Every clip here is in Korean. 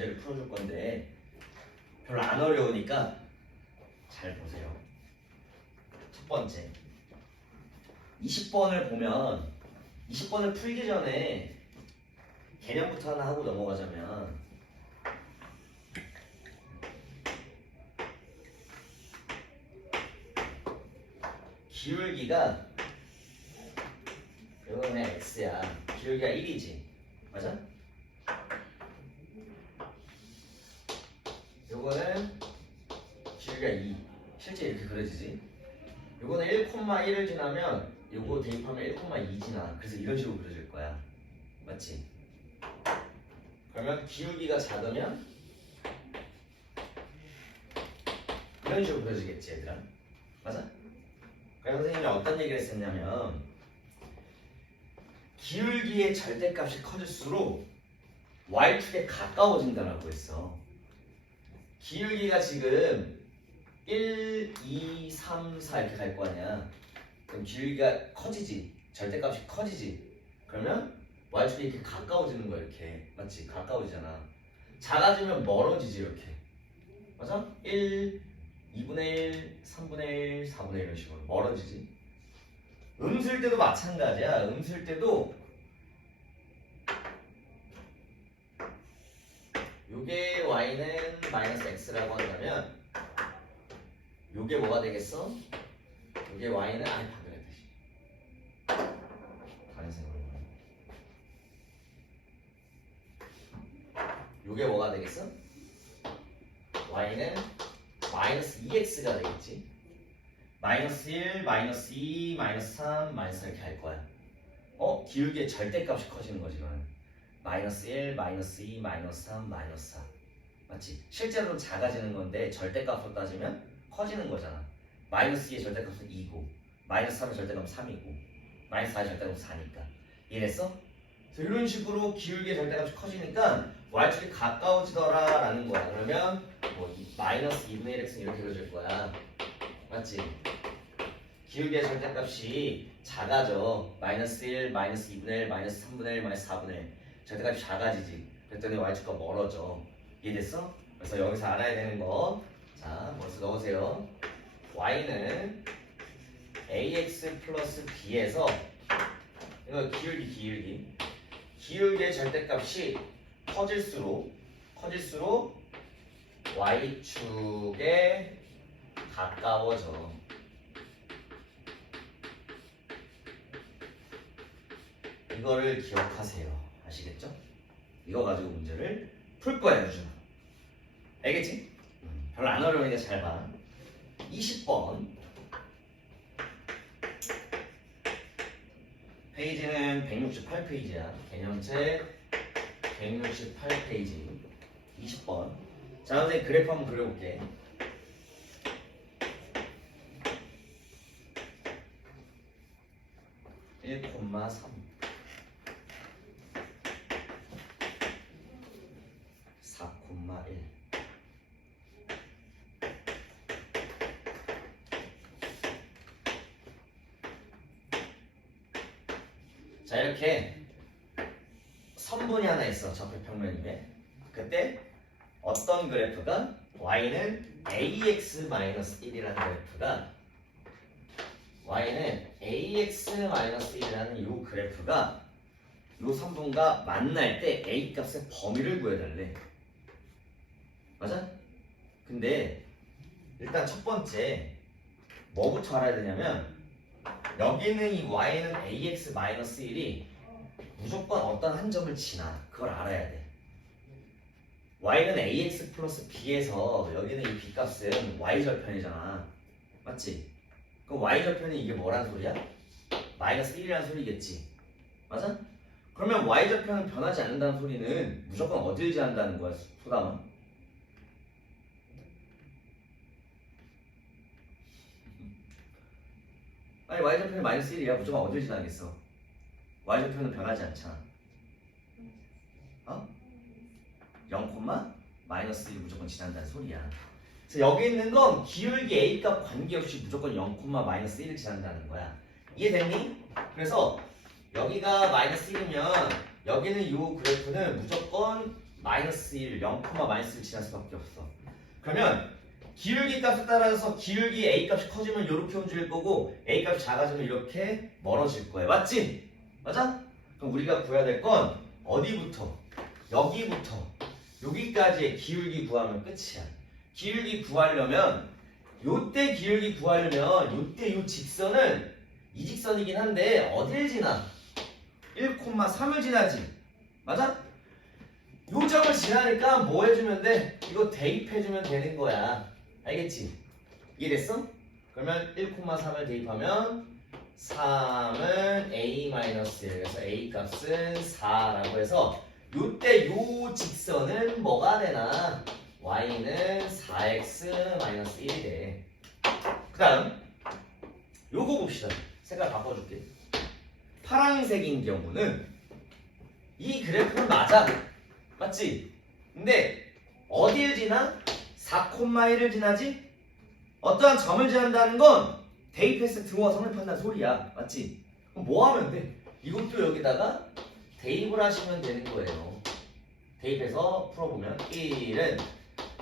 문제를 풀어줄 건데 별로 안 어려우니까 잘 보세요. 첫 번째 20번을 보면 20번을 풀기 전에 개념부터 하나 하고 넘어가자면 기울기가 이거는 그냥 x야. 기울기가 1이지. 맞아? 요거는 기울기가 2. 실제 이렇게 그려지지. 요거는 1,1을 지나면 요거 대입하면 1,2 지나. 그래서 이런 식으로 그려질 거야. 맞지? 그러면 기울기가 작으면 이런 식으로 그려지겠지, 얘들아. 맞아? 그래서 선생님이 어떤 얘기를 했었냐면 기울기의 절대값이 커질수록 y축에 가까워진다라고 했어. 기울기가 지금 1, 2, 3, 4 이렇게 갈 거 아니야. 그럼 기울기가 커지지. 절대값이 커지지. 그러면 y축이 이렇게 가까워지는 거야. 이렇게. 맞지? 가까워지잖아. 작아지면 멀어지지 이렇게. 맞아? 1, 2분의 1, 3분의 1, 4분의 1 이런 식으로 멀어지지. 음수일 때도 마찬가지야. 음수일 때도 요게 y는 마이너스 x라고 한다면 요게 뭐가 되겠어? 요게 y는 반대했다. 다른 생각으로 요게 뭐가 되겠어? y는 마이너스 2x가 되겠지. 마이너스 1, 마이너스 2, 마이너스 3, 마이너스 4 이렇게 할 거야. 기울기의 절대값이 커지는 거지 이거는. 마이너스 1, 마이너스 2, 마이너스 3, 마이너스 4. 맞지? 실제로는 작아지는 건데 절대값으로 따지면 커지는 거잖아. 마이너스 2의 절대값은 2고 마이너스 3의 절대값은 3이고 마이너스 4의 절대값은 4니까. 이해됐어? 그래서 이런 식으로 기울기의 절대값이 커지니까 y축이 가까워지더라 라는 거야. 그러면 뭐 마이너스 2분의 1x는 이렇게 그려질 거야. 맞지? 기울기의 절대값이 작아져. 마이너스 1, 마이너스 2분의 1, 마이너스 3분의 1, 마이너스 4분의 1. 절대값이 작아지지. 그랬더니 y축과 멀어져. 이해됐어? 그래서 여기서 알아야 되는 거, 자, 먼저 넣으세요. y는 ax 플러스 b에서 이거 기울기의 절대값이 커질수록 y축에 가까워져. 이거를 기억하세요. 아시겠죠? 이거 가지고 문제를 풀 거야, 유준아. 알겠지? 별로 안 어려우니까 잘 봐. 20번. 페이지는 168페이지야. 개념책 168페이지. 20번. 자, 선생님 그래프 한번 그려볼게. (1, 3) 4,1. 자, 이렇게 선분이 하나 있어. 적혈평면 위에. 그때 어떤 그래프가 y는 ax-1이라는 그래프가 y는 ax-1이라는 요 그래프가 요 선분과 만날 때 a 값의 범위를 구해달래. 맞아? 근데 일단 첫 번째 뭐부터 알아야 되냐면 여기는 이 y는 ax-1이 무조건 어떤 한 점을 지나. 그걸 알아야 돼. y는 ax 플러스 b에서 여기는 이 b값은 y절편이잖아. 맞지? 그럼 y절편이 이게 뭐란 소리야? 마이너스 1이라는 소리겠지. 맞아? 그러면 y절편은 변하지 않는다는 소리는 무조건 어딜 지한다는 거야, 소담아? 아니 y절편이 마이너스 1이야. 무조건 어딜 지나겠어? y절편은 변하지 않잖아. 0, 마이너스 1이 무조건 지난다는 소리야. 그래서 여기 있는 건 기울기 A값 관계없이 무조건 0, 마이너스 1을 지난다는 거야. 이해됐니? 그래서 여기가 마이너스 1이면 여기는 이 그래프는 무조건 마이너스 1, 0, 마이너스 1 지날 수밖에 없어. 그러면 기울기 값에 따라서 기울기 A 값이 커지면 이렇게 움직일 거고 A 값이 작아지면 이렇게 멀어질 거야. 맞지? 맞아? 그럼 우리가 구해야 될 건 어디부터? 여기부터 여기까지의 기울기 구하면 끝이야. 기울기 구하려면 요때 기울기 구하려면 요때 요 직선은 이 직선이긴 한데 어딜 지나? 1,3을 지나지. 맞아? 요 점을 지나니까 뭐 해주면 돼? 이거 대입해주면 되는 거야. 알겠지? 이해됐어? 그러면 1,3을 대입하면 3은 A-1 그래서 A 값은 4라고 해서 요때 요 직선은 뭐가 되나? Y는 4x-1이 돼. 그 다음 요거 봅시다. 색깔 바꿔줄게. 파란색인 경우는 이 그래프는 맞아. 맞지? 근데 어디를 지나? 4,1을 지나지? 어떠한 점을 지난다는 건 대입했을 때 등호가 성립한다는 소리야. 맞지? 그럼 뭐 하면 돼? 이것도 여기다가 대입을 하시면 되는 거예요. 대입해서 풀어보면 1은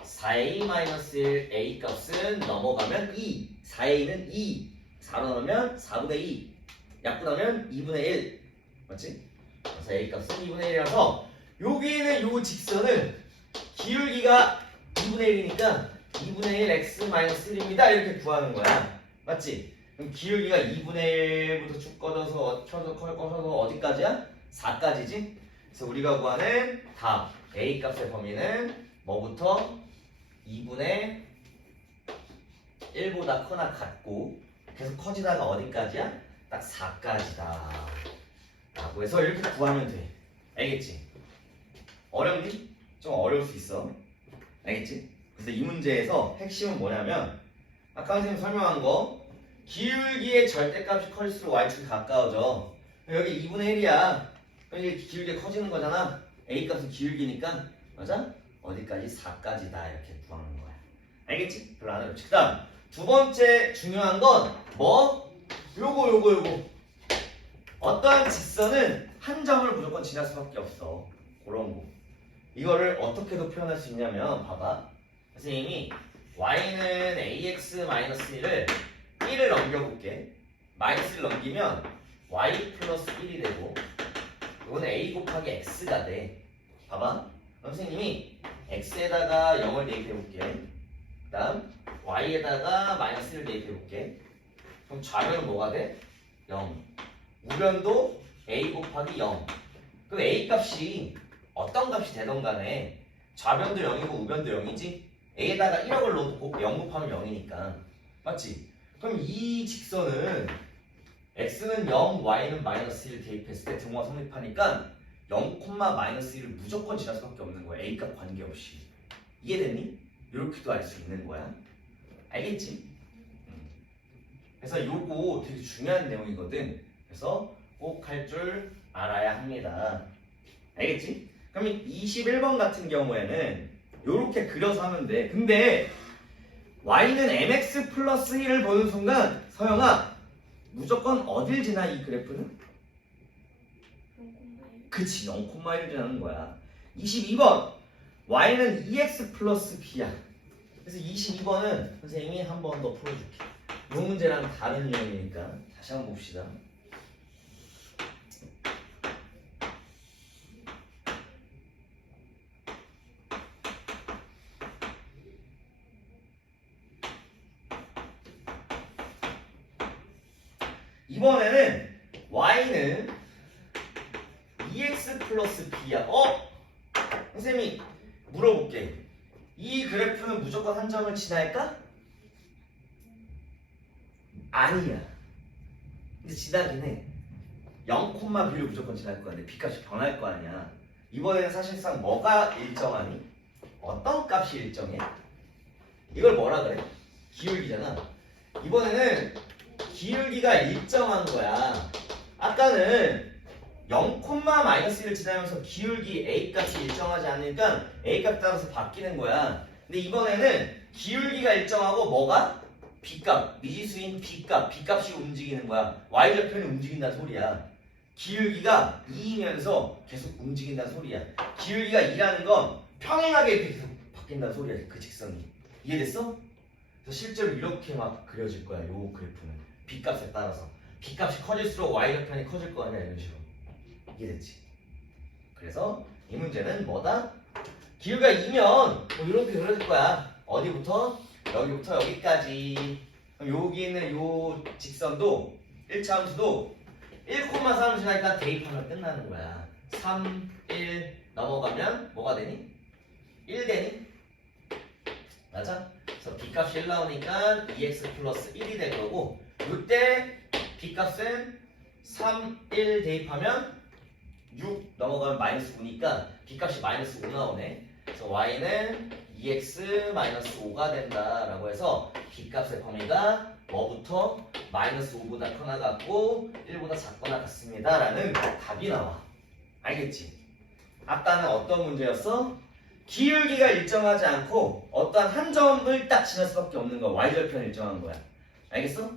4a-1 a 값은 넘어가면 2 4a는 2 4로 넣으면 4분의 2 약분하면 2분의 1 맞지? 그래서 a 값은 2분의 1이라서 여기는 요 직선을 기울기가 2분의 1이니까 2분의 1 x-1입니다 이렇게 구하는 거야. 맞지? 그럼 기울기가 2분의 1부터 쭉 꺼져서 어디까지야? 4까지지? 그래서 우리가 구하는 답 a 값의 범위는 뭐부터? 2분의 1보다 크거나 같고 계속 커지다가 어디까지야? 딱 4까지다 라고 해서 이렇게 구하면 돼. 알겠지? 어렵니? 좀 어려울 수 있어. 알겠지? 그래서 이 문제에서 핵심은 뭐냐면 아까 선생님 설명한 거 기울기의 절대값이 커질수록 y축이 가까워져. 여기 2분의 1이야. 이게 기울기가 커지는 거잖아. A값은 기울기니까 맞아? 어디까지? 4까지다 이렇게 구하는 거야. 알겠지? 별로 안 어렵지. 그 다음 두 번째 중요한 건 뭐? 요거 어떠한 직선은 한 점을 무조건 지날 수밖에 없어. 그런 거 이거를 어떻게도 표현할 수 있냐면 봐봐. 선생님이 y는 ax-1을 1을 넘겨볼게. 마이너스를 넘기면 y 플러스 1이 되고 이건 a 곱하기 x가 돼. 봐봐. 선생님이 x에다가 0을 대입해볼게. 그 다음 y에다가 마이너스 1을 대입해볼게. 그럼 좌변은 뭐가 돼? 0. 우변도 a 곱하기 0. 그럼 a 값이 어떤 값이 되던 간에 좌변도 0이고 우변도 0이지? a에다가 1억을 넣고 0 곱하면 0이니까 맞지? 그럼 이 직선은 x는 0, y는 마이너스 1 대입했을 때 등호가 성립하니까 0, 마이너스 1을 무조건 지날 수밖에 없는 거야. a값 관계없이. 이해됐니? 이렇게도 알 수 있는 거야. 알겠지? 그래서 요거 되게 중요한 내용이거든. 그래서 꼭 할 줄 알아야 합니다. 알겠지? 그러면 21번 같은 경우에는 요렇게 그려서 하면 돼. 근데 y는 mx 플러스 1을 보는 순간 서영아 무조건 어딜 지나 이 그래프는? 그치 0,1을 지나는 거야. 22번 y는 2x 플러스 b야. 그래서 22번은 선생님이 한 번 더 풀어줄게. 이 문제랑 다른 유형이니까 다시 한번 봅시다. 이번에는 y는 2x 플러스 b야. 선생님이 물어볼게. 이 그래프는 무조건 한 점을 지날까? 아니야. 근데 지나긴 해. 0,b를 무조건 지날 거야. 근데 b값이 변할 거 아니야. 이번에는 사실상 뭐가 일정하니? 어떤 값이 일정해? 이걸 뭐라 그래? 기울기잖아. 이번에는 기울기가 일정한 거야. 아까는 0,-1을 지나면서 기울기 A값이 일정하지 않으니까 A값 따라서 바뀌는 거야. 근데 이번에는 기울기가 일정하고 뭐가? B값, 미지수인 B값이 움직이는 거야. Y좌표는 움직인다는 소리야. 기울기가 2이면서 계속 움직인다는 소리야. 기울기가 2라는 건 평행하게 이렇게 계속 바뀐다는 소리야. 그 직선이. 이해됐어? 그래서 실제로 이렇게 막 그려질 거야. 요 그래프는 B값에 따라서 B값이 커질수록 Y좌편이 커질 거 아니야. 이런 식으로. 이해됐지? 그래서 이 문제는 뭐다? 기울기가 2면 뭐 이렇게 그려질 거야. 어디부터? 여기부터 여기까지. 그럼 여기는 요 직선도 1차 함수도 1,3을 지나니까 대입하면 끝나는 거야. 3, 1 넘어가면 뭐가 되니? 1 되니? 맞아? 그래서 B값이 1 나오니까 2x 플러스 1이 될 거고 이때 B값은 3, 1 대입하면 6 넘어가면 마이너스 9니까 B값이 마이너스 5 나오네. 그래서 Y는 2x 마이너스 5가 된다라고 해서 B값의 범위가 뭐부터 마이너스 5보다 크나 같고 1보다 작거나 같습니다 라는 답이 나와. 알겠지? 아까는 어떤 문제였어? 기울기가 일정하지 않고 어떠한 한 점을 딱 지날 수밖에 없는 거야. Y절편을 일정한 거야. 알겠어?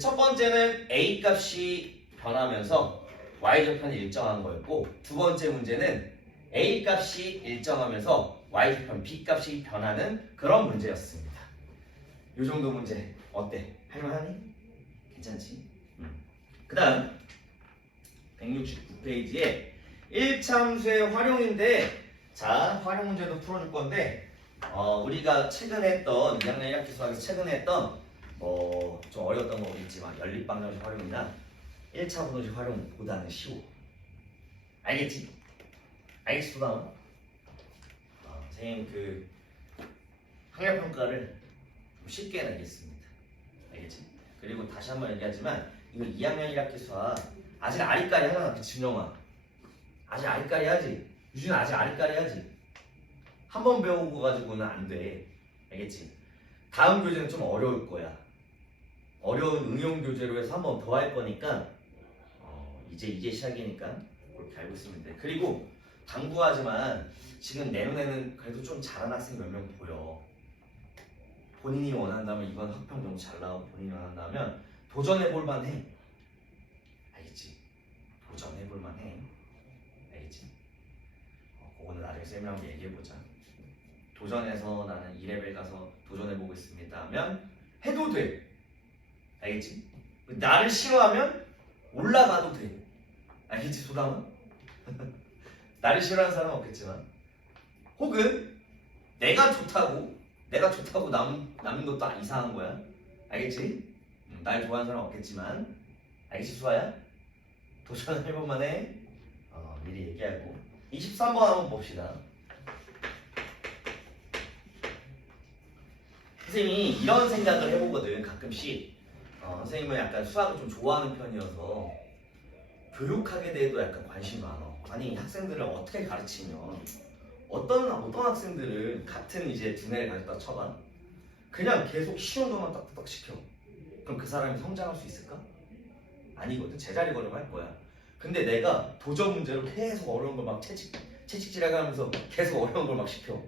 첫 번째는 A값이 변하면서 Y절편이 일정한 거였고 두 번째 문제는 A값이 일정하면서 Y절편 B값이 변하는 그런 문제였습니다. 요 정도 문제 어때? 할만하니? 괜찮지? 그 다음 169페이지에 1참수의 활용인데 자 활용 문제도 풀어줄 건데 우리가 최근에 했던 2학년 1학기 수학에서 최근에 했던 뭐 좀 어려웠던 거 있지만 연립방정식 활용이나 1차 분호식 활용보다는 쉬워. 알겠지? 알겠지? 소담아? 선생님 그 학력평가를 좀 쉽게 내겠습니다. 알겠지? 그리고 다시 한번 얘기하지만 이거 2학년 1학기 수학 아직 아리까리 하잖아. 진영아 아직 아리까리 하지? 유준아 아직 아리까리 하지? 한 번 배우고 가지고는 안 돼. 알겠지? 다음 교재는 좀 어려울 거야. 어려운 응용 교재로 해서 한 번 더 할 거니까 이제 시작이니까 그렇게 알고 있으면 돼. 그리고 당부하지만 지금 내 눈에는 그래도 좀 잘한 학생 몇 명 보여. 본인이 원한다면 이번 학평 너무 잘 나오고 본인이 원한다면 도전해볼 만해. 알겠지? 도전해볼 만해. 알겠지? 그거는 나중에 쌤이랑 얘기해보자. 도전해서 나는 2레벨 가서 도전해보고 있습니다 하면 해도 돼. 알겠지? 나를 싫어하면 올라가도 돼. 알겠지 소담아? 나를 싫어하는 사람은 없겠지만 혹은 내가 좋다고 남는 것도 이상한 거야. 알겠지? 날 좋아하는 사람은 없겠지만 알겠지 수아야? 도전해볼만 해. 미리 얘기하고 23번 한번 봅시다. 선생님이 이런 생각을 해보거든. 가끔씩 선생님은 약간 수학을 좀 좋아하는 편이어서 교육학에 대해도 약간 관심이 많아. 아니 학생들을 어떻게 가르치면 어떤 학생들은 같은 이제 두뇌를 가졌다 쳐봐. 그냥 계속 쉬운 것만 딱딱딱 시켜. 그럼 그 사람이 성장할 수 있을까? 아니거든. 제자리 걸음할 거야. 근데 내가 도전 문제로 계속 어려운 걸 막 채찍질해가면서 계속 어려운 걸 막 시켜.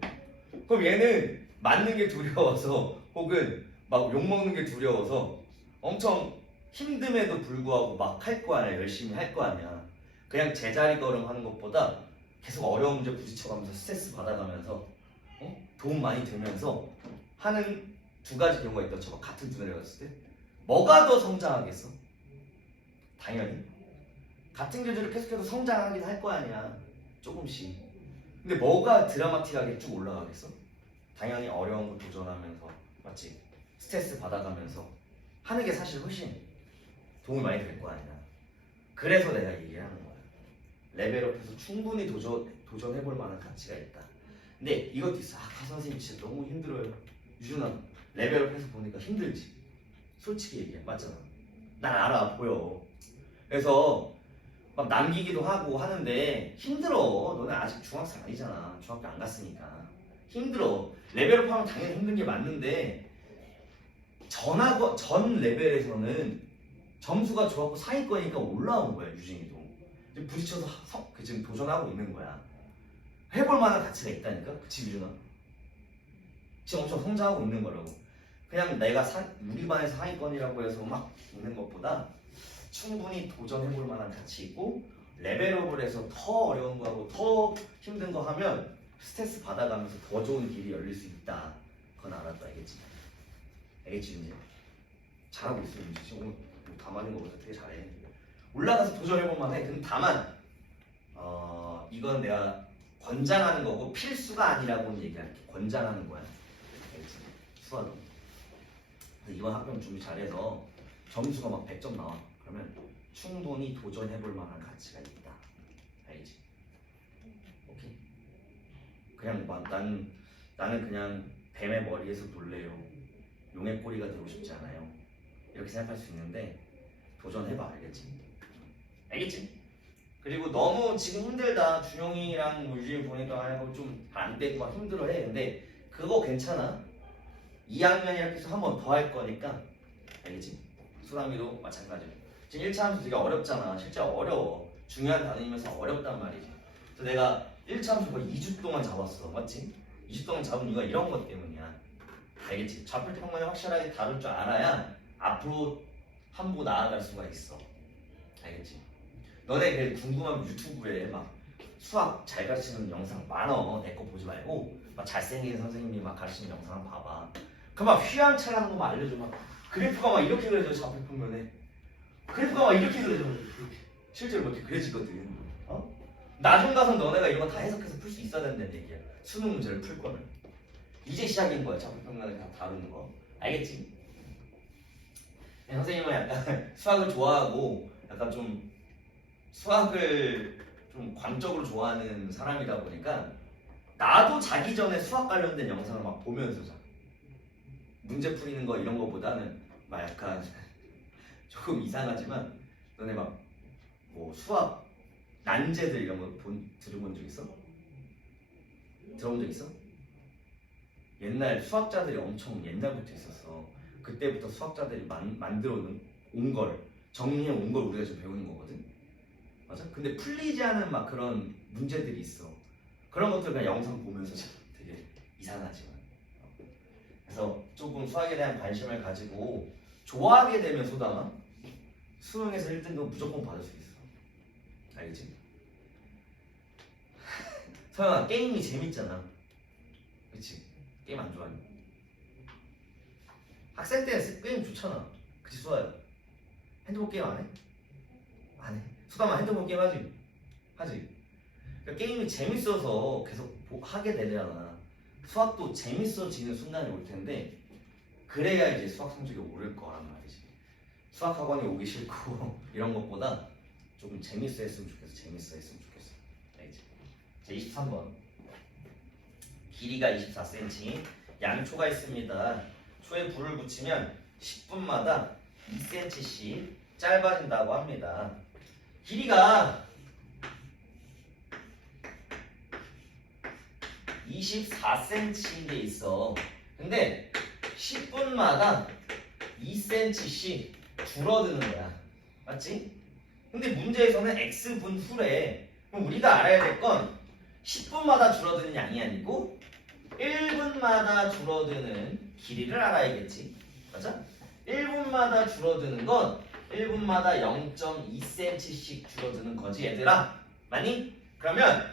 그럼 얘는 맞는 게 두려워서 혹은 막 욕먹는 게 두려워서 엄청 힘듦에도 불구하고 막 할 거 아니야. 열심히 할 거 아니야. 그냥 제자리 걸음 하는 것보다 계속 어려운 문제 부딪혀가면서 스트레스 받아가면서 도움 많이 되면서 하는 두 가지 경우가 있다 쳐봐. 같은 두뇌를 갔을 때 뭐가 더 성장하겠어? 당연히 같은 교재를 계속해서 성장하긴 할 거 아니야. 조금씩. 근데 뭐가 드라마틱하게 쭉 올라가겠어? 당연히 어려운 거 도전하면서 맞지? 스트레스 받아가면서 하는 게 사실 훨씬 도움이 많이 될 거 아니야. 그래서 내가 얘기하는 거야. 레벨업해서 충분히 도전해볼 만한 가치가 있다. 근데 이것도 있어. 선생님 진짜 너무 힘들어요. 유준아 레벨업해서 보니까 힘들지. 솔직히 얘기해. 맞잖아. 난 알아. 보여. 그래서 막 남기기도 하고 하는데 힘들어. 너는 아직 중학생 아니잖아. 중학교 안 갔으니까 힘들어. 레벨업 하면 당연히 힘든 게 맞는데 전 레벨에서는 점수가 좋았고 상위권이니까 올라온 거야. 유진이도 지금 부딪혀서 지금 도전하고 있는 거야. 해볼 만한 가치가 있다니까. 그치 유준아? 지금 엄청 성장하고 있는 거라고. 그냥 내가 우리 반에서 상위권이라고 해서 막 있는 것보다 충분히 도전해볼 만한 가치 있고 레벨업을 해서 더 어려운 거 하고 더 힘든 거 하면 스트레스 받아가면서 더 좋은 길이 열릴 수 있다. 그건 알았다. 알겠지? 알겠지 이제? 잘하고 있어 이제. 지금 오늘 가만히 거 보니까 되게 잘해. 올라가서 도전해볼만 해. 근데 다만 이건 내가 권장하는 거고 필수가 아니라고는 얘기할게. 권장하는 거야. 알겠지? 수학은. 이번 학점 준비 잘해서 점수가 막 100점 나와. 그러면 충분히 도전해볼 만한 가치가 있다. 알겠지? 오케이. 그냥 나는 그냥 뱀의 머리에서 놀래요. 용의 꼬리가 되고 싶지 않아요. 이렇게 생각할 수 있는데 도전해봐. 알겠지? 알겠지? 그리고 너무 지금 힘들다. 준용이랑 뭐 유진 보니까 좀 안 되고 막 힘들어해. 근데 그거 괜찮아. 2학년이랑 계속 한 번 더 할 거니까. 알겠지? 수담이도 마찬가지로. 지금 1차 함수 되게 어렵잖아. 실제 어려워. 중요한 단어이면서 어렵단 말이지. 그래서 내가 1차 함수 거의 2주 동안 잡았어. 맞지? 2주 동안 잡은 이유가 이런 것 때문이야. 알겠지? 좌표평면을 확실하게 다룰 줄 알아야 앞으로 한 步 나아갈 수가 있어. 알겠지? 너네 그 궁금하면 유튜브에 막 수학 잘 가르치는 영상 많어. 내 거 보지 말고 막 잘생긴 선생님이 막 가르치는 영상 한번 봐봐. 그 막 휘황찬란한 거만 알려줘. 막 그래프가 막 이렇게 그려져. 좌표평면에 그래프가 막 이렇게 그려져. 이렇게. 실제로 그렇게 그려지거든. 나중 가서 너네가 이런 거 다 해석해서 풀 수 있어야 된다는 얘기야. 수능 문제를 풀 거면. 이제 시작인 거야. 좌표평면을 다 다루는 거. 알겠지? 선생님은 약간 수학을 좋아하고 약간 좀 수학을 좀 광적으로 좋아하는 사람이다 보니까 나도 자기 전에 수학 관련된 영상을 막 보면서 자. 문제 풀이는 거 이런 거보다는 막 약간 조금 이상하지만 너네 막 뭐 수학 난제들 이런 거 들어본 적 있어? 들어본 적 있어? 옛날 수학자들이 엄청 옛날부터 있었어. 그때부터 수학자들이 만들어 온 걸 정리해 온 걸 우리가 지금 배우는 거거든. 맞아? 근데 풀리지 않은 막 그런 문제들이 있어. 그런 것들 그냥 영상 보면서 되게 이상하지만. 그래서 조금 수학에 대한 관심을 가지고 좋아하게 되면 소담아 수능에서 1등급 무조건 받을 수 있어. 알겠지? 서영아 게임이 재밌잖아. 그치? 게임 안 좋아하니? 학생 때는 게임 좋잖아. 그치 수아야? 핸드폰 게임 안 해? 안 해. 수담아 핸드폰 게임 하지? 하지? 그러니까 게임이 재밌어서 계속 하게 되잖아. 수학도 재밌어지는 순간이 올 텐데 그래야 이제 수학 성적이 오를 거란 말이지. 수학 학원에 오기 싫고 이런 것보다 조금 재밌어 했으면 좋겠어. 재밌어 했으면 좋겠어. 알겠지? 자 23번 길이가 24cm 양초가 있습니다. 초에 불을 붙이면 10분마다 2cm씩 짧아진다고 합니다. 길이가 24cm인 게 있어. 근데 10분마다 2cm씩 줄어드는 거야. 맞지? 근데 문제에서는 x분 후래. 그럼 우리가 알아야 될 건 10분마다 줄어드는 양이 아니고 1분마다 줄어드는 길이를 알아야겠지. 맞아? 1분마다 줄어드는 건 1분마다 0.2cm씩 줄어드는 거지 얘들아. 맞니? 그러면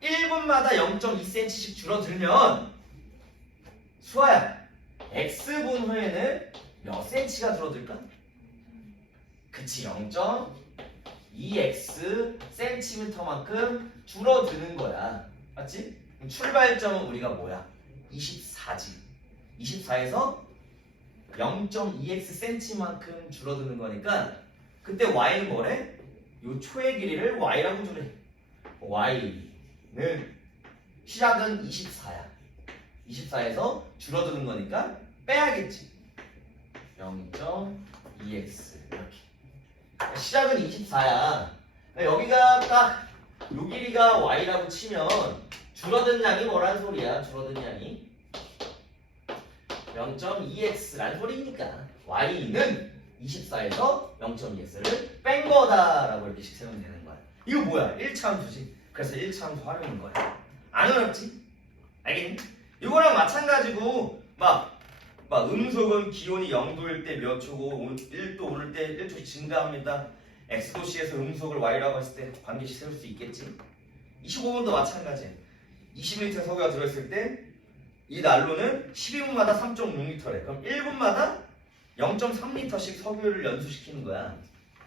1분마다 0.2cm씩 줄어들면 수아야 x분 후에는 몇 cm가 줄어들까? 그치 0.2x cm만큼 줄어드는 거야. 맞지? 출발점은 우리가 뭐야? 24지. 24에서 0.2x cm만큼 줄어드는 거니까 그때 y는 뭐래? 요 초의 길이를 y라고 주래. y는 시작은 24야. 24에서 줄어드는 거니까 빼야겠지. 0.2x 이렇게. 시작은 24야. 여기가 딱 요 길이가 y라고 치면 줄어든 양이 뭐란 소리야? 줄어든 양이 0.2x란 소리니까 y는 24에서 0.2x를 뺀 거다라고 이렇게 세우면 되는 거야. 이거 뭐야? 1차 함수지. 그래서 1차 함수 활용인 거야. 안 어렵지? 알겠니? 이거랑 마찬가지고 막 음속은 기온이 0도일 때 몇 초고 1도 오를 때 1초씩 증가합니다. x도시에서 음수역을 y라고 했을 때 관계식 세울 수 있겠지. 25번도 마찬가지야. 21리터 석유가 들어있을 때 이 난로는 12분마다 3.6리터래. 그럼 1분마다 0.3리터씩 석유를 연소시키는 거야.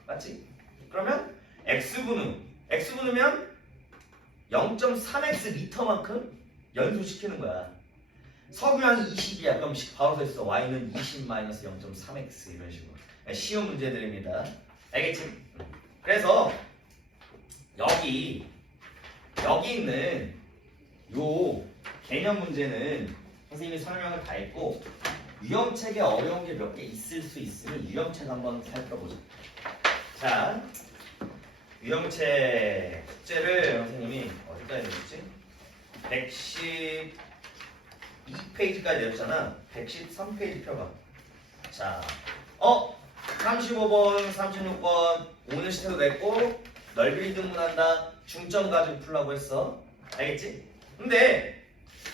맞지? 그러면 x분우면 0.3x 리터만큼 연소시키는 거야. 석유량이 20이야. 그럼 바로 써있어. y는 20 마이너스 0.3x 이런 식으로. 쉬운 문제들입니다. 알겠지? 그래서 여기 있는 요 개념 문제는 선생님이 설명을 다 했고 유형책에 어려운 게 몇 개 있을 수 있으니 유형책 한번 살펴보자. 자, 유형책 숙제를 선생님이 어디까지 내줬지? 112페이지까지 내줬잖아. 113페이지 펴봐. 자, 35번, 36번 오늘 시태도 냈고 넓이 등분한다. 중점 가지고 풀라고 했어. 알겠지? 근데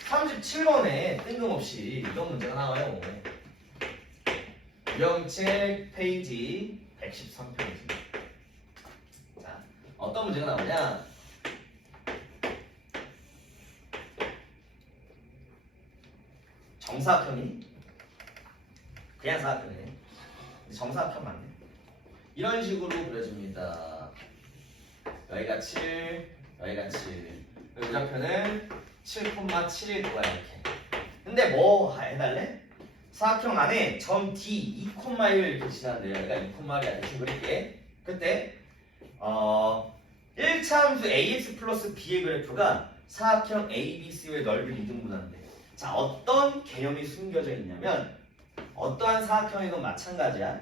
37번에 뜬금없이 이런 문제가 나와요. 유형책 페이지 113페이지. 자, 어떤 문제가 나오냐? 정사각형이 그냥 사각형이네. 정사각형 맞네. 이런 식으로 그려줍니다. 여기가 7, 여기가 7. 우좌표는 7,7일 거야 이렇게. 근데 뭐 해달래? 사각형 안에 점 D 2,1을 이렇게 지나는데요. 여기가 2,1이야. 대충 그릴게. 그때 1차 함수 ax 플러스 b의 그래프가 사각형 ABC의 넓이를 이등분하는데, 자, 어떤 개념이 숨겨져 있냐면 어떠한 사각형이건 마찬가지야.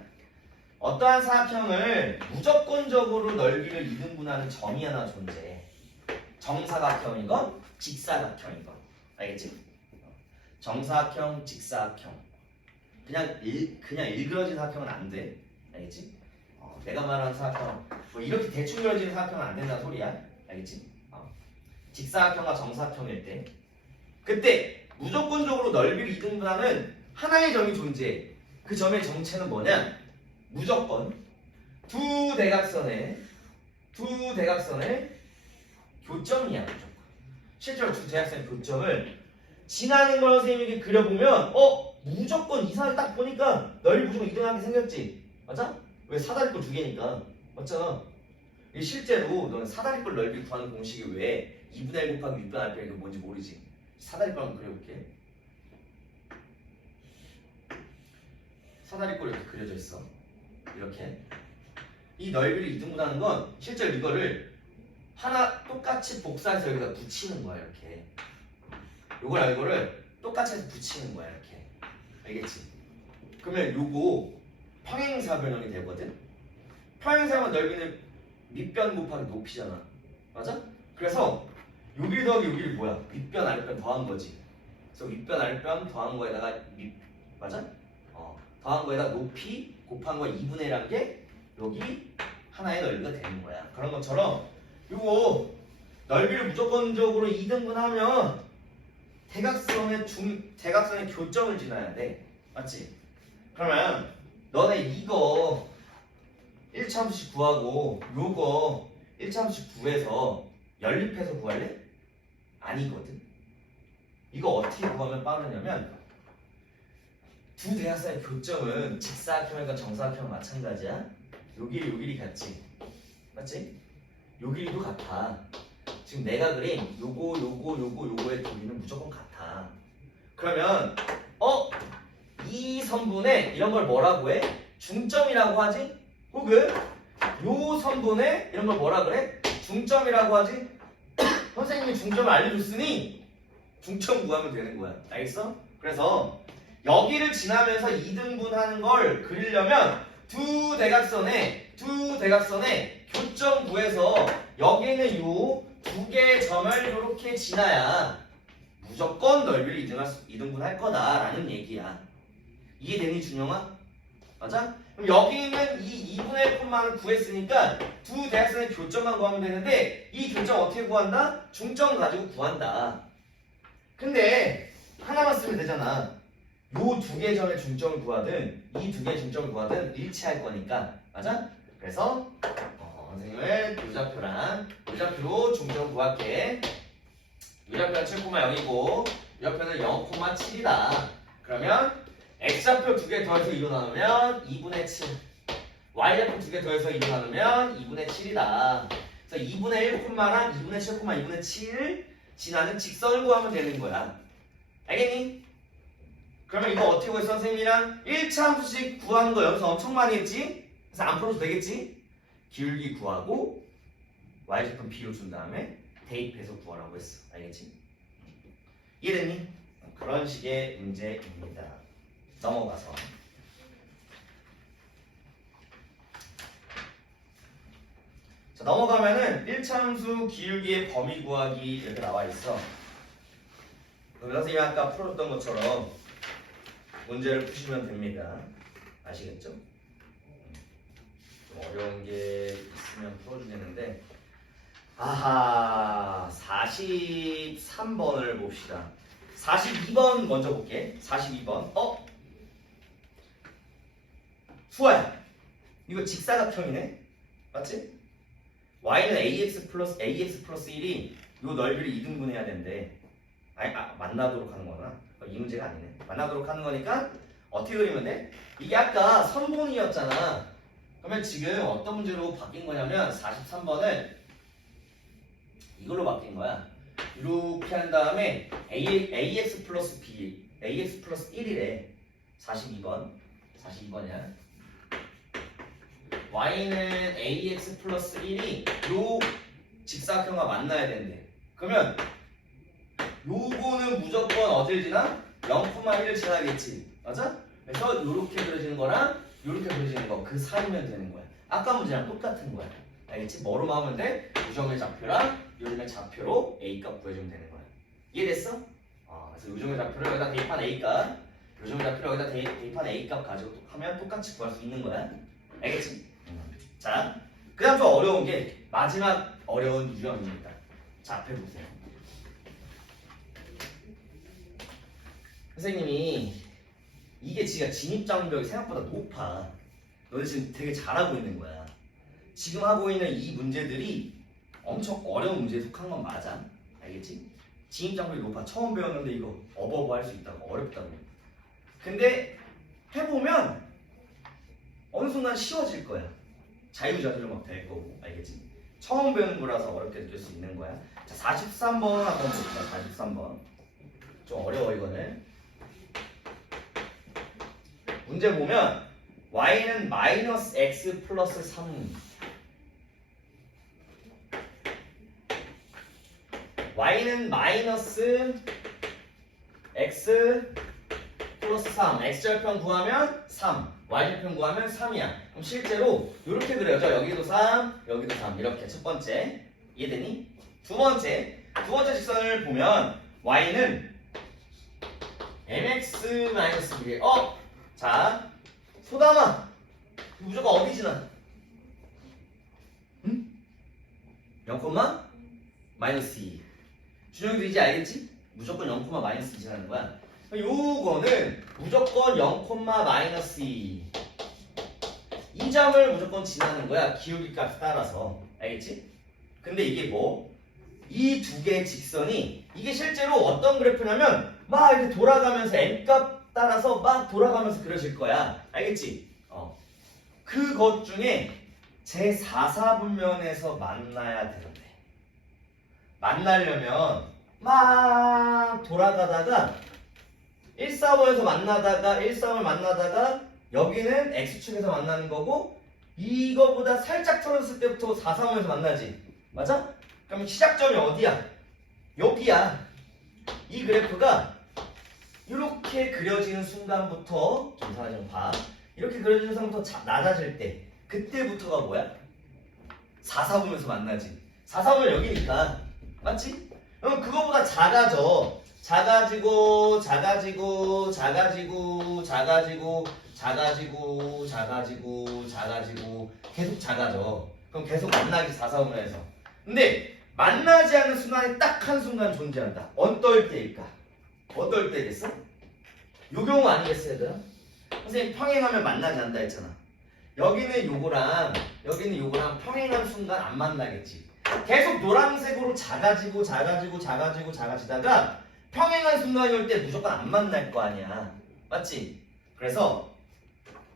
어떠한 사각형을 무조건적으로 넓이를 이등분하는 점이 하나 존재해. 정사각형이건 직사각형이건. 알겠지? 정사각형, 직사각형. 그냥 일그러진 사각형은 안 돼. 알겠지? 내가 말하는 사각형, 뭐 이렇게 대충 그려지는 사각형은 안 된다는 소리야. 알겠지? 직사각형과 정사각형일 때, 그때 무조건적으로 넓이를 이등분하는 하나의 점이 존재해. 그 점의 정체는 뭐냐? 무조건 두 대각선의 교점이야. 무조건. 실제로 두 대각선의 교점을 지나는 걸 선생님이 그려보면 무조건 이상하게 딱 보니까 넓이 무조건 이등하게 생겼지. 맞아? 왜? 사다리꼴 두 개니까. 맞잖아. 실제로 너는 사다리꼴 넓이 구하는 공식이 왜 2분의 1 곱하기 6분의 알파 이게 뭔지 모르지? 사다리꼴 한번 그려볼게. 사다리꼴 이렇게 그려져 있어. 이렇게. 이 넓이를 이등분하는 건 실제로 이거를 하나 똑같이 복사해서 여기다 붙이는 거야. 이렇게. 이거를 똑같이 해서 붙이는 거야. 이렇게. 알겠지? 그러면 요거 평행사 변형이 되거든? 평행사면 넓이는 밑변 곱하기 높이잖아. 맞아? 그래서 여기 더하기 여기를 뭐야? 윗변 아랫변 더한 거지. 그래서 윗변 아랫변 더한 거에다가 맞아? 더한 거에다 높이 곱한 거 2분의 1한 게 여기 하나의 넓이가 되는 거야. 그런 것처럼 요거 넓이를 무조건적으로 2등분하면 대각선의 교점을 지나야 돼. 맞지? 그러면 너네 이거 1차 함수씩 구하고 요거 1차 함수씩 구해서 연립해서 구할래? 아니거든. 이거 어떻게 구하면 빠르냐면 두 대각선의 교점은 직사각형과 정사각형 마찬가지야. 요 길이 같지. 맞지? 요 길이도 같아. 지금 내가 그린 요거의 길이는 무조건 같아. 그러면 이 선분의 이런 걸 뭐라고 해? 중점이라고 하지? 혹은 요 선분의 이런 걸 뭐라 그래? 중점이라고 하지? 선생님이 중점을 알려줬으니 중점 구하면 되는 거야. 알겠어? 그래서 여기를 지나면서 2등분하는 걸 그리려면 두 대각선의 교점 구해서 여기는 요 두 개의 점을 이렇게 지나야 무조건 넓이를 2등분할 거다라는 얘기야. 이해되니 준영아? 맞아? 그럼 여기 있는 이 2분의 1콤마를 구했으니까 두 대각선의 교점만 구하면 되는데 이 교점 어떻게 구한다? 중점 가지고 구한다. 근데 하나만 쓰면 되잖아. 요 두 개의 점의 중점을 구하든 이 두 개의 중점을 구하든 일치할 거니까. 맞아? 그래서 선생님은 요좌표로 중점 구할게. 요좌표는 7,0이고 요좌표는 0,7이다. 그러면 x좌표 2개 더해서 2로 나누면 2분의 7. y좌표 2개 더해서 2로 나누면 2분의 7이다. 그래서 2분의 1랑 2분의 7, 2분의 7 지나는 직선을 구하면 되는 거야. 알겠니? 그러면 이거 어떻게 구했어? 선생님이랑 1차 함수씩 구하는 거 여기서 엄청 많이 했지? 그래서 안 풀어도 되겠지? 기울기 구하고 y좌표 b로 준 다음에 대입해서 구하라고 했어. 알겠지? 이해됐니? 그런 식의 문제입니다. 넘어가서 자, 넘어가면은 1차 함수 기울기의 범위 구하기 이렇게 나와 있어. 그럼 선생님이 아까 풀었던 것처럼 문제를 푸시면 됩니다. 아시겠죠? 좀 어려운 게 있으면 풀어주겠는데 아하 43번을 봅시다. 42번 먼저 볼게. 42번 수아야 이거 직사각형이네? 맞지? y는 ax 플러스 1이 요 넓이를 2등분 해야 되는데 만나도록 하는 거구나. 이 문제가 아니네. 만나도록 하는 거니까 어떻게 그리면 돼? 이게 아까 선분이었잖아. 그러면 지금 어떤 문제로 바뀐 거냐면 43번을 이걸로 바뀐 거야. 이렇게 한 다음에 ax 플러스 b, ax 플러스 1이래. 42번이야. y는 ax 플러스 1이 요 직사각형과 만나야 된대. 그러면 요거는 무조건 어딜 지나? 0,1을 지나겠지. 맞아? 그래서 요렇게 그려지는 거랑 요렇게 그려지는 거 그 사이면 되는 거야. 아까 문제랑 똑같은 거야. 알겠지? 뭐로 하면 돼? 요정의 좌표랑 요정의 좌표로 A값 구해주면 되는 거야. 이해됐어? 그래서 요정의 좌표를 여기다 대입한 A값, 요정의 좌표를 여기다 대입한 A값 가지고 하면 똑같이 구할 수 있는 거야. 알겠지? 자, 그 다음 좀 어려운 게 마지막 어려운 유형입니다. 자, 앞에 보세요. 선생님이 이게 지가 진입장벽이 생각보다 높아. 너네 지금 되게 잘하고 있는 거야. 지금 하고 있는 이 문제들이 엄청 어려운 문제에 속한 건 맞아. 알겠지? 진입장벽이 높아. 처음 배웠는데 이거 어버버 할 수 있다고. 어렵다고. 근데 해보면 어느 순간 쉬워질 거야. 자유자재로 막 될 거고. 알겠지? 처음 배우는 거라서 어렵게 느낄 수 있는 거야. 자, 43번 한번 봅시다. 43번. 좀 어려워 이거는. 문제 보면 y는 마이너스 x 플러스 3 y는 마이너스 x 플러스 3 x절편 구하면 3 y절편 구하면 3이야. 그럼 실제로 이렇게 그려져. 여기도 3 여기도 3 이렇게 첫 번째. 이해되니? 두 번째 직선을 보면 y는 mx 마이너스 1 자, 소담아 무조건 어디 지나? 응? 0, 마이너스 2 준영이도 이제 알겠지? 무조건 0, 마이너스 2 지나는 거야. 요거는 무조건 0, 마이너스 2 이 점을 무조건 지나는 거야. 기울기 값에 따라서. 알겠지? 근데 이게 뭐? 이 두 개의 직선이 이게 실제로 어떤 그래프냐면 막 이렇게 돌아가면서 n값 따라서 막 돌아가면서 그려질 거야. 알겠지? 그것 중에 제4사분면에서 만나야 되는데 만나려면 막 돌아가다가 1,4,5에서 만나다가 1,3을 만나다가 여기는 x축에서 만나는 거고 이거보다 살짝 틀어졌을 때부터 4,3에서 만나지. 맞아? 그럼 시작점이 어디야? 여기야. 이 그래프가 이렇게 그려지는 순간부터 전산을 좀 봐. 이렇게 그려지는 순간부터 낮아질 때 그때부터가 뭐야? 4,4분면서 만나지. 4,4면 여기니까 맞지? 그럼 그거보다 작아져. 작아지고 작아지고 작아지고 작아지고 작아지고 작아지고 작아지고 계속 작아져. 그럼 계속 만나기 4,4분면에서. 근데 만나지 않는 순간이 딱 한 순간 존재한다. 어떨 때일까? 어떨 때겠어? 요 경우 아니겠어 얘들아? 선생님 평행하면 만나지 않는다 했잖아. 여기는 요거랑 평행한 순간 안 만나겠지. 계속 노란색으로 작아지다가 평행한 순간이 올 때 무조건 안 만날 거 아니야. 맞지? 그래서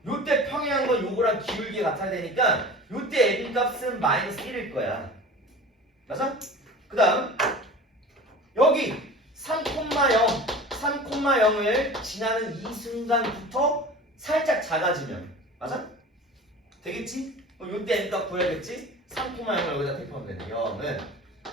요때 평행한 건 요거랑 기울기 같아야 되니까 요때 n 값은 마이너스 1일 거야. 맞아? 그 다음 여기 3,0을 지나는 이 순간부터 살짝 작아지면 맞아? 되겠지? 그럼 요때 n값 구해야겠지? 3,0을 여기다 택하면 되네. 0은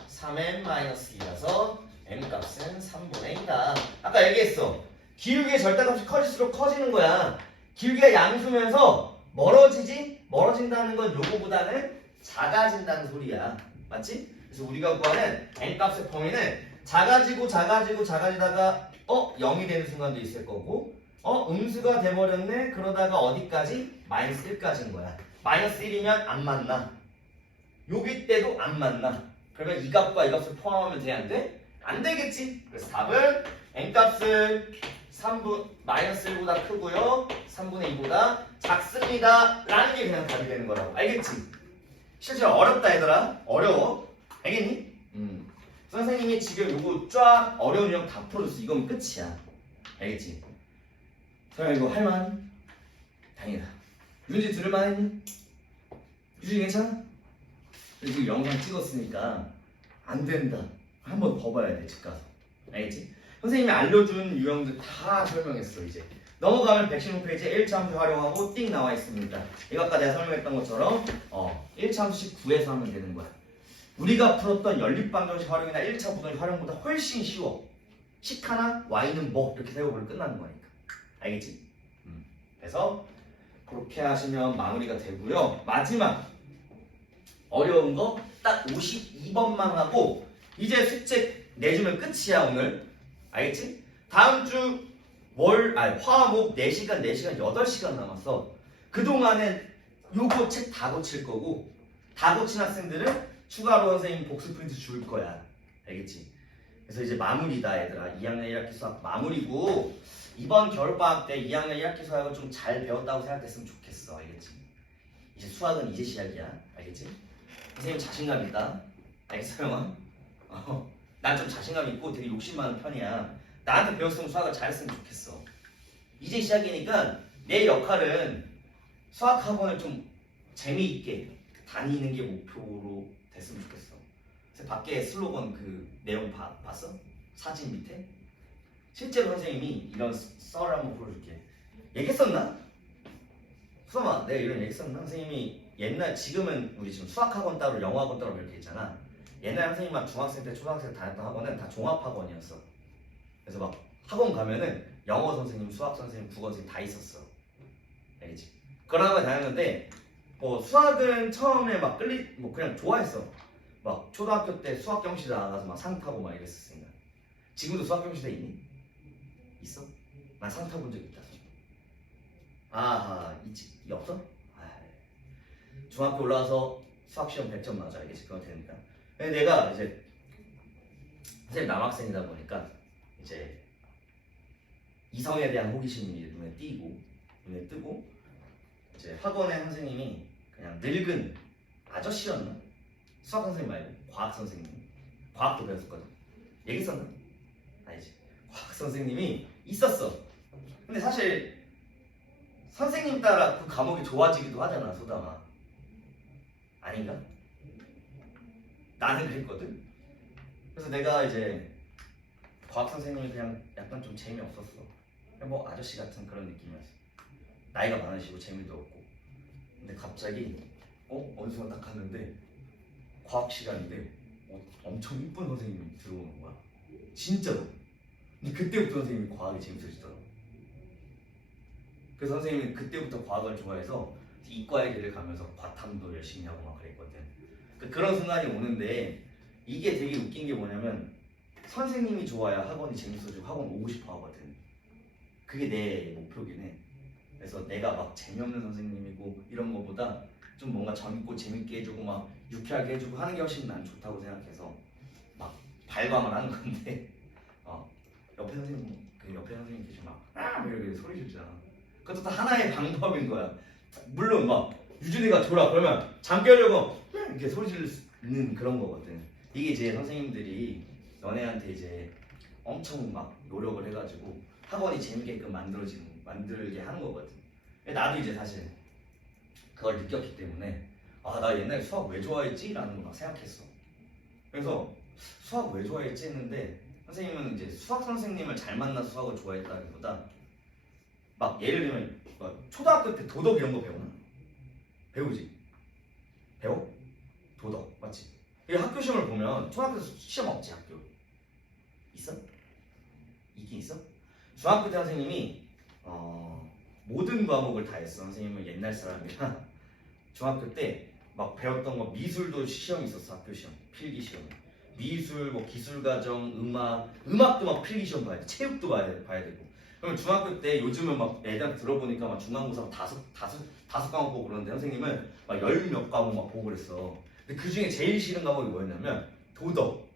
3n-2라서 n값은 3분의 2다. 아까 얘기했어. 기울기의 절대값이 커질수록 커지는 거야. 기울기가 양수면서 멀어진다는 건 요거보다는 작아진다는 소리야. 맞지? 그래서 우리가 구하는 n값의 범위는 작아지다가 0이 되는 순간도 있을 거고 음수가 돼버렸네. 그러다가 어디까지? 마이너스 1까지인 거야. 마이너스 1이면 안 만나. 여기 때도 안 만나. 그러면 이 값과 이 값을 포함하면 돼? 안 돼? 안 되겠지? 그래서 답은 n값은 마이너스 1보다 크고요 3분의 2보다 작습니다 라는 게 그냥 답이 되는 거라고. 알겠지? 실제로 어렵다 얘들아. 어려워. 알겠니? 선생님이 지금 요거 쫙 어려운 유형 다 풀어줬어. 이건 끝이야. 알겠지? 설마 이거 할만? 다행이다. 윤지 들을만 했니? 유진이 괜찮아? 지금 영상 찍었으니까 안 된다. 한 번 더 봐야 돼, 집 가서. 알겠지? 선생님이 알려준 유형들 다 설명했어, 이제. 넘어가면 116페이지에 1차 함수 활용하고 띵 나와 있습니다. 이거 아까 내가 설명했던 것처럼 1차 함수씩 구해서 하면 되는 거야. 우리가 풀었던 연립방정식 활용이나 1차 부동식 활용보다 훨씬 쉬워. 식 하나, y는 뭐 이렇게 세워버리면 끝나는 거니까. 알겠지? 그래서 그렇게 하시면 마무리가 되고요. 마지막 어려운 거 딱 52번만 하고 이제 숙제 내주면 끝이야 오늘. 알겠지? 다음 주 화목 4시간 8시간 남았어. 그동안은 요거 책 다 고칠 거고 다 고친 학생들은 추가로 선생님 복수 프린트 줄 거야. 알겠지? 그래서 이제 마무리다 얘들아. 2학년 1학기 수학 마무리고 이번 겨울방학 때 2학년 1학기 수학을 좀 잘 배웠다고 생각했으면 좋겠어. 알겠지? 이제 수학은 이제 시작이야. 알겠지? 선생님 자신감 있다. 알겠어 형아? 난 좀 자신감 있고 되게 욕심 많은 편이야. 나한테 배웠으면 수학을 잘했으면 좋겠어. 이제 시작이니까 내 역할은 수학학원을 좀 재미있게 다니는 게 목표로 됐으면 좋겠어. 그래서 밖에 슬로건 그 내용 봤어? 사진 밑에? 실제로 선생님이 이런 썰을 한번 보여줄게. 얘기했었나? 수험아 내가 이런 얘기했었나? 선생님이 지금은 우리 지금 수학학원 따로 영어학원 따로 이렇게 있잖아. 옛날 선생님만 중학생 때 초등학생 때 다녔던 학원은 다 종합학원이었어. 그래서 막 학원 가면은 영어 선생님, 수학 선생님, 국어 선생님 다 있었어. 알겠지? 그런 학원 다녔는데 수학은 처음에 막 그냥 좋아했어. 막 초등학교 때 수학 경시대 나가서 막 상 타고 막 이랬었으니까. 지금도 수학 경시대 있니? 있어? 난 상 타본 적 있다. 있지? 없어? 중학교 올라와서 수학 시험 100점 맞아. 알겠지? 그거 되니까. 근데 내가 이제 선생님 남학생이다 보니까 이제 이성에 대한 호기심이 눈에 뜨고 이제 학원의 선생님이 그냥 늙은 아저씨였나? 수학 선생님 말고 과학 선생님. 과학도 배웠었거든. 얘기했었나? 아니지. 과학 선생님이 있었어. 근데 사실 선생님 따라 그 과목이 좋아지기도 하잖아, 소담아. 아닌가? 나는 그랬거든. 그래서 내가 이제 과학 선생님이 그냥 약간 좀 재미없었어. 그냥 아저씨 같은 그런 느낌이었어. 나이가 많으시고 재미도 없고. 근데 갑자기 어느 순간 딱 갔는데 과학 시간인데 엄청 이쁜 선생님이 들어오는 거야. 진짜로. 근데 그때부터 선생님이 과학이 재밌어지더라고. 그래서 선생님이 그때부터 과학을 좋아해서 이과의 길을 가면서 과탐도 열심히 하고 막 그랬거든. 그런 순간이 오는데 이게 되게 웃긴 게 뭐냐면 선생님이 좋아야 학원이 재밌어지고 학원 오고 싶어 하거든. 그게 내 목표긴 해. 그래서 내가 막 재미없는 선생님이고 이런 거보다 좀 뭔가 재밌고 재밌게 해주고 막 유쾌하게 해주고 하는 게 훨씬 난 좋다고 생각해서 막 발광을 하는 건데 옆에 선생님 계시면 막 이렇게 소리 지르잖아. 그것도 다 하나의 방법인 거야. 물론 막 유준이가 졸아 그러면 잠 깨려고 이렇게 소리 지르는 그런 거거든. 이게 이제 선생님들이 너네한테 이제 엄청 막 노력을 해가지고 학원이 재밌게끔 만들게 하는 거거든. 나도 이제 사실 그걸 느꼈기 때문에 아 나 옛날에 수학 왜 좋아했지? 라는 걸 막 생각했어. 그래서 수학 왜 좋아했지 했는데 선생님은 이제 수학 선생님을 잘 만나서 수학을 좋아했다기보다 막 예를 들면 막 초등학교 때 도덕 이런 거 배우나? 배우지? 배워? 도덕 맞지? 이 학교 시험을 보면 초등학교 시험 없지 학교 있어? 있긴 있어? 중학교 때 선생님이 모든 과목을 다 했어. 선생님은 옛날 사람이라 중학교 때 막 배웠던 거 미술도 시험이 있었어. 학교 시험 필기 시험 미술 뭐 기술과정 음악도 막 필기 시험 봐야 돼. 체육도 봐야 되고. 그러면 중학교 때 요즘은 막 애들 들어보니까 막 중간고사 다섯 과목 보고 그러는데 선생님은 막 열 몇 과목 막 보고 그랬어. 근데 그 중에 제일 싫은 과목이 뭐였냐면 도덕.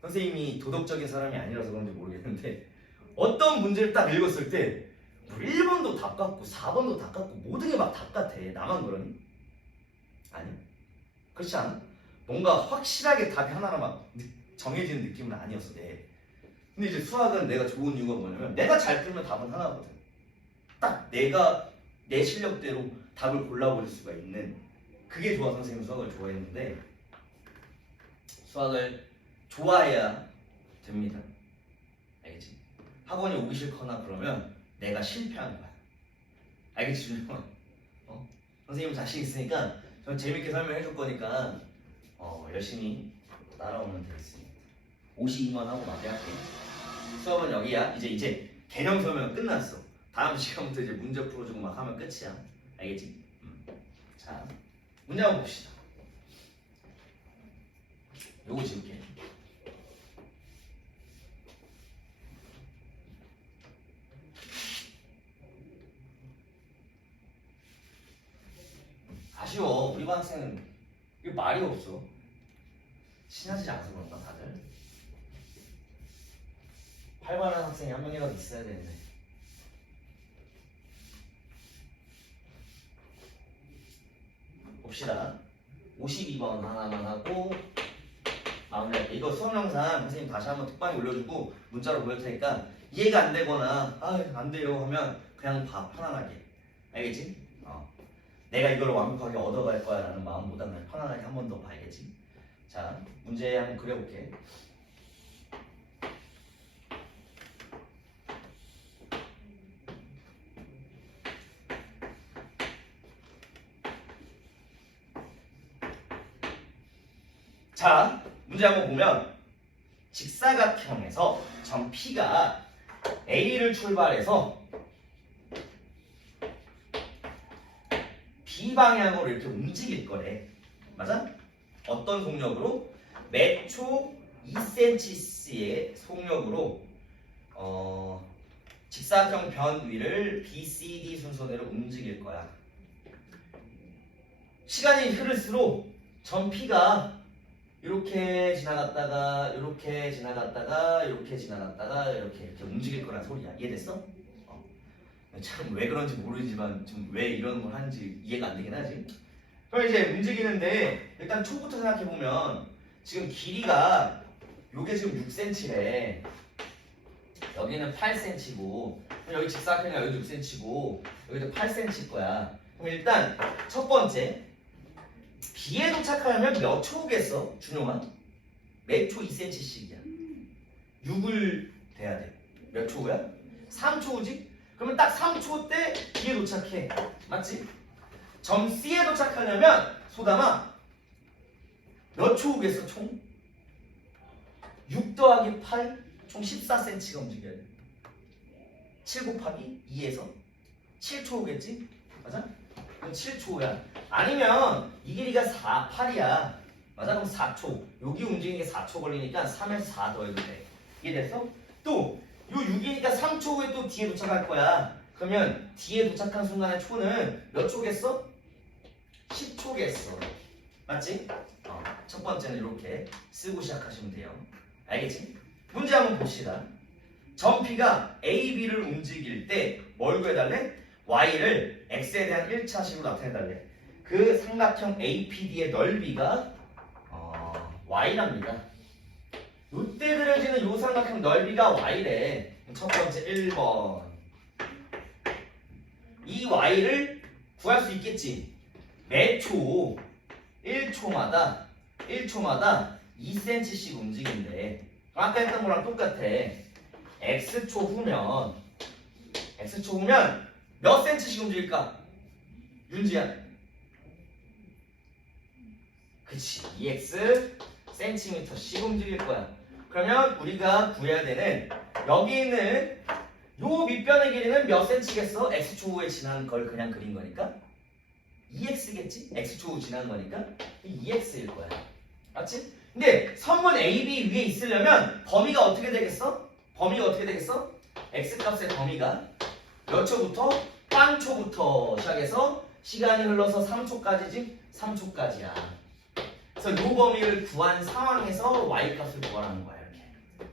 선생님이 도덕적인 사람이 아니라서 그런지 모르겠는데 어떤 문제를 딱 읽었을 때 1번도 답 같고 4번도 답 같고 모든 게 막 답 같아. 나만 그러니? 아니 그렇지 않아? 뭔가 확실하게 답이 하나로 막 정해지는 느낌은 아니었어. 근데 이제 수학은 내가 좋은 이유가 뭐냐면 내가 잘 풀면 답은 하나거든. 딱 내가 내 실력대로 답을 골라버릴 수가 있는 그게 좋아서 선생님 수학을 좋아했는데 수학을 좋아해야 됩니다. 알겠지? 학원에 오기 싫거나 그러면 내가 실패한 거야. 알겠지 준영아? 선생님 자신 있으니까 전 재밌게 설명해 줄 거니까 열심히 따라오면 되겠습니다. 52만 하고 마무리할게. 수업은 여기야. 이제 개념 설명 끝났어. 다음 시간부터 이제 문제 풀어주고 막 하면 끝이야. 알겠지? 자, 문제 한번 봅시다. 요거 지울게. 아쉬워. 우리 반 학생은 이게 말이 없어. 친하지 않아서 그런가 다들? 활발한 학생이 한 명이라도 있어야 되는데. 봅시다. 52번 하나만 하고 마무리할게. 이거 수업 영상 선생님 다시 한번 톡방에 올려주고 문자로 보낼 테니까 이해가 안 되거나 안 돼요 하면 그냥 봐. 편안하게. 알겠지? 내가 이걸 완벽하게 얻어갈 거야 라는 마음보다 는 편안하게 한 번 더 봐야겠지. 자, 문제 한번 그려볼게. 자, 문제 한번 보면 직사각형에서 점 P가 A를 출발해서 B 방향으로 이렇게 움직일 거래. 맞아? 어떤 속력으로? 매초 2cm의 속력으로 직사각형 변 위를 BCD 순서대로 움직일 거야. 시간이 흐를수록 점 P가 이렇게 지나갔다가 이렇게 지나갔다가 이렇게 지나갔다가 이렇게 움직일 거란 소리야. 이해됐어? 참 왜 그런지 모르지만 좀 왜 이런 걸 하는지 이해가 안 되긴 하지. 그럼 이제 움직이는데 일단 초부터 생각해 보면 지금 길이가 요게 지금 6cm래. 여기는 8cm고 여기 직사각형이 여기 6cm고 여기도 8cm 거야. 그럼 일단 첫 번째 B에 도착하려면 몇 초겠어? 준용아? 매초 2cm씩이야. 6을 대야 돼. 몇 초야? 3초지? 그러면 딱 3초 때 B에 도착해. 맞지? 점 C에 도착하려면 소담아 몇 초겠어 총? 6 더하기 8 총 14cm가 움직여야 돼. 7 곱하기 2에서 7초겠지? 맞아? 그럼 7초야. 아니면 이 길이가 8이야. 맞아? 그럼 4초. 여기 움직이는 게 4초 걸리니까 3에서 4 더해도 돼. 이해됐어? 또 요 6이니까 3초 후에 또 D에 도착할 거야. 그러면 D에 도착한 순간의 초는 몇 초겠어? 10초겠어. 맞지? 첫 번째는 이렇게 쓰고 시작하시면 돼요. 알겠지? 문제 한번 봅시다. 점 P가 A, B를 움직일 때 뭘 구해달래? Y를 X에 대한 1차식으로 나타내달래. 그 삼각형 APD의 넓이가 y랍니다. 이때 그려지는 요 삼각형 넓이가 y래. 첫 번째 1번. 이 y를 구할 수 있겠지. 매 초 1초마다 2cm씩 움직인대. 아까 했던 거랑 똑같아. x초 후면 몇 cm씩 움직일까? 윤지야. 그치. 2x cm씩 움직일 거야. 그러면 우리가 구해야 되는 여기 있는 요 밑변의 길이는 몇 cm겠어? x초 후에 지나는 걸 그냥 그린 거니까 2x겠지? x초 후 지나는 거니까 2x일 거야. 맞지? 근데 선분 AB 위에 있으려면 범위가 어떻게 되겠어? x값의 범위가 몇 초부터? 빵초부터 시작해서 시간이 흘러서 3초까지지? 3초까지야. 그래서 요 범위를 구한 상황에서 y값을 구하라는 거야. 이렇게.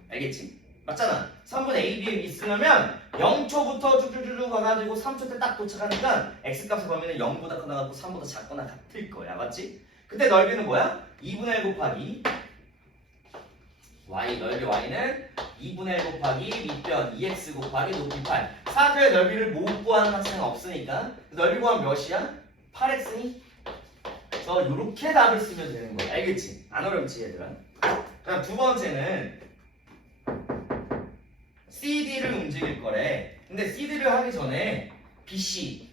알겠지? 맞잖아. 3분 AB에 있으려면 0초부터 쭉쭉쭉 가가지고 3초 때 딱 도착하니까 x값의 범위는 0보다 크거나 같고 3보다 작거나 같을 거야. 맞지? 그때 넓이는 뭐야? 2분의 1 곱하기 y, 넓이 y는 2분의 1 곱하기 밑변 2x 곱하기 높이 8. 사각형의 넓이를 못 구하는 학생은 없으니까 넓이 구하면 몇이야? 8x니? 그래서 이렇게 답을 쓰면 되는 거야. 알겠지? 안 어렵지 얘들아? 그다음 두 번째는 CD를 움직일 거래. 근데 CD를 하기 전에 BC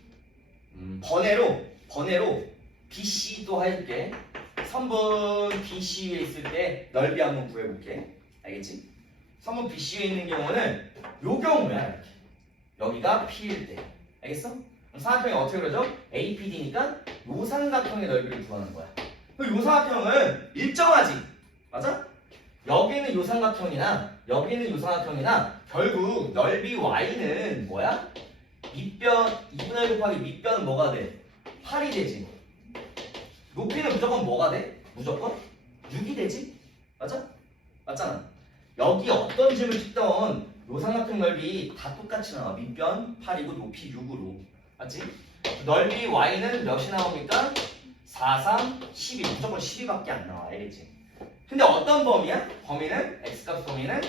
번외로 BC도 해줄게. 선분 BC 위에 있을 때 넓이 한번 구해볼게. 알겠지? 선분 BC 위에 있는 경우는 요 경우야. 이렇게. 여기가 P일 때. 알겠어? 그럼 삼각형이 어떻게 그려져? APD니까 요 삼각형의 넓이를 구하는 거야. 그럼 요 삼각형은 일정하지. 맞아? 여기는 요 삼각형이나 여기는 요 삼각형이나 결국 넓이 y는 뭐야? 밑변 2분의 1 곱하기 밑변은 뭐가 돼? 8이 되지. 높이는 무조건 뭐가 돼? 무조건 6이 되지. 맞아? 맞잖아. 여기 어떤 점을 찍던 요 삼각형 넓이 다 똑같이 나와. 밑변 8이고 높이 6으로. 맞지? 넓이 y는 몇이 나옵니까? 4, 3, 12. 무조건 12밖에 안 나와. 알겠지? 근데 어떤 범위야? 범위는 x값 범위는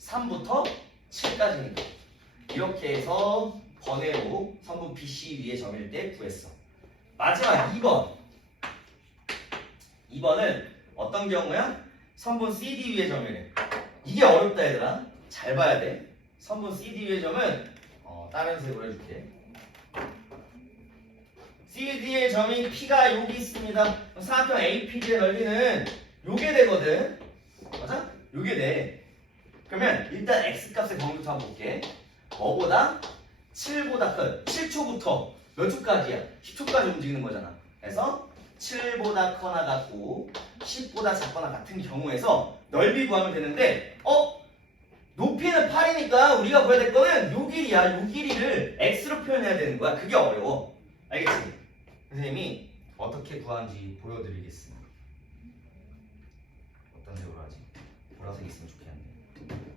3부터 7까지니까 이렇게 해서 번외로 선분 BC 위에 점일 때 구했어. 마지막 2번은 어떤 경우야? 선분 CD 위에 점이래. 이게 어렵다 얘들아. 잘 봐야 돼. 선분 CD 위에 점은 다른 색으로 해줄게. CD의 점이 P가 여기 있습니다. 사각형 APD의 넓이는 요게 되거든. 맞아? 요게 돼. 그러면 일단 x값의 범위부터 한번 볼게. 뭐보다? 7보다 큰 7초부터 몇 초까지야? 10초까지 움직이는 거잖아. 그래서 7보다 커나 같고 10보다 작거나 같은 경우에서 넓이 구하면 되는데 높이는 8이니까 우리가 구해야 될 거는 요 길이야. 요 길이를 x로 표현해야 되는 거야. 그게 어려워. 알겠지? 선생님이 어떻게 구하는지 보여드리겠습니다. 어떤 색으로 하지? 보라색 있으면 좋겠는데.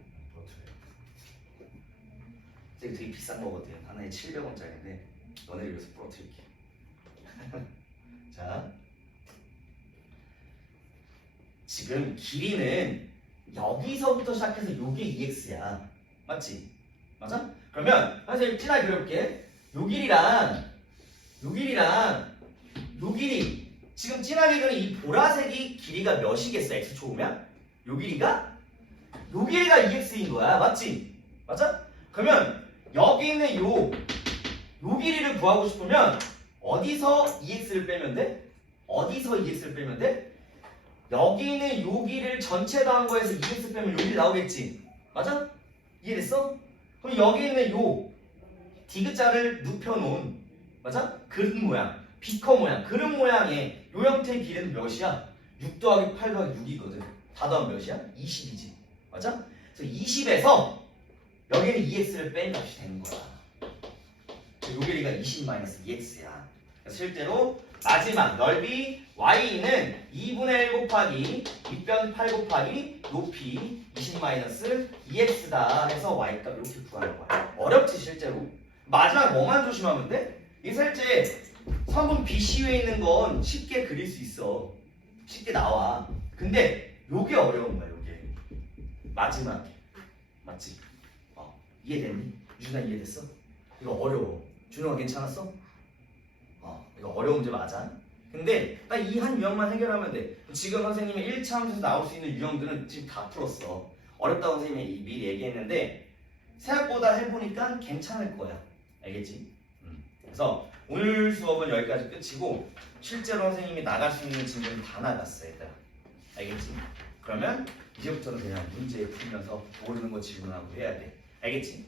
이게 되게 비싼 거거든. 하나에 700원짜리인데 너네를 위해서 부러뜨릴게. 자, 지금 길이는 여기서부터 시작해서 요게 2x야. 맞지? 맞아? 그러면 선생님 진하게 그려볼게. 요 길이랑 요 길이 지금 진하게 그린 이 보라색이 길이가 몇이겠어? x초 오면? 요 길이가 2x인 거야. 맞지? 맞아? 그러면 여기 있는 요 길이를 구하고 싶으면 어디서 2x를 빼면 돼? 여기 있는 요 길이를 전체 더한 거에서 2x 빼면 요 길이 나오겠지? 맞아? 이해됐어? 그럼 여기 있는 요 디귿자를 눕혀놓은 맞아? 그릇 모양, 비커 모양, 그릇 모양의 요 형태의 길이는 몇이야? 6 더하기 8 더하기 6이거든. 다 더하면 몇이야? 20이지. 맞아? 그래서 20에서 여기는 2x를 뺀 값이 되는 거야. 요 길이가 20-2x야. 그래서 실제로 마지막 넓이 y는 2분의 1 곱하기 밑변 8 곱하기 높이 20-2x다 해서 y값 이렇게 구하는 거야. 어렵지 실제로. 마지막 뭐만 조심하면 돼? 이 실제 3번 BCU에 있는 건 쉽게 그릴 수 있어. 쉽게 나와. 근데 요게 어려운 거야, 요게. 마지막에. 맞지? 이해됐니? 유준아 이해됐어? 이거 어려워. 준호가 괜찮았어? 이거 어려운 문제 맞아. 근데 딱 이 한 유형만 해결하면 돼. 지금 선생님이 1차 함수에서 나올 수 있는 유형들은 지금 다 풀었어. 어렵다고 선생님이 미리 얘기했는데 생각보다 해보니까 괜찮을 거야. 알겠지? 그래서 오늘 수업은 여기까지 끝이고 실제로 선생님이 나갈 수 있는 친구는 다 나갔어, 얘들아. 알겠지? 그러면 이제부터는 그냥 문제 풀면서 모르는 거 질문하고 해야 돼. 알겠지?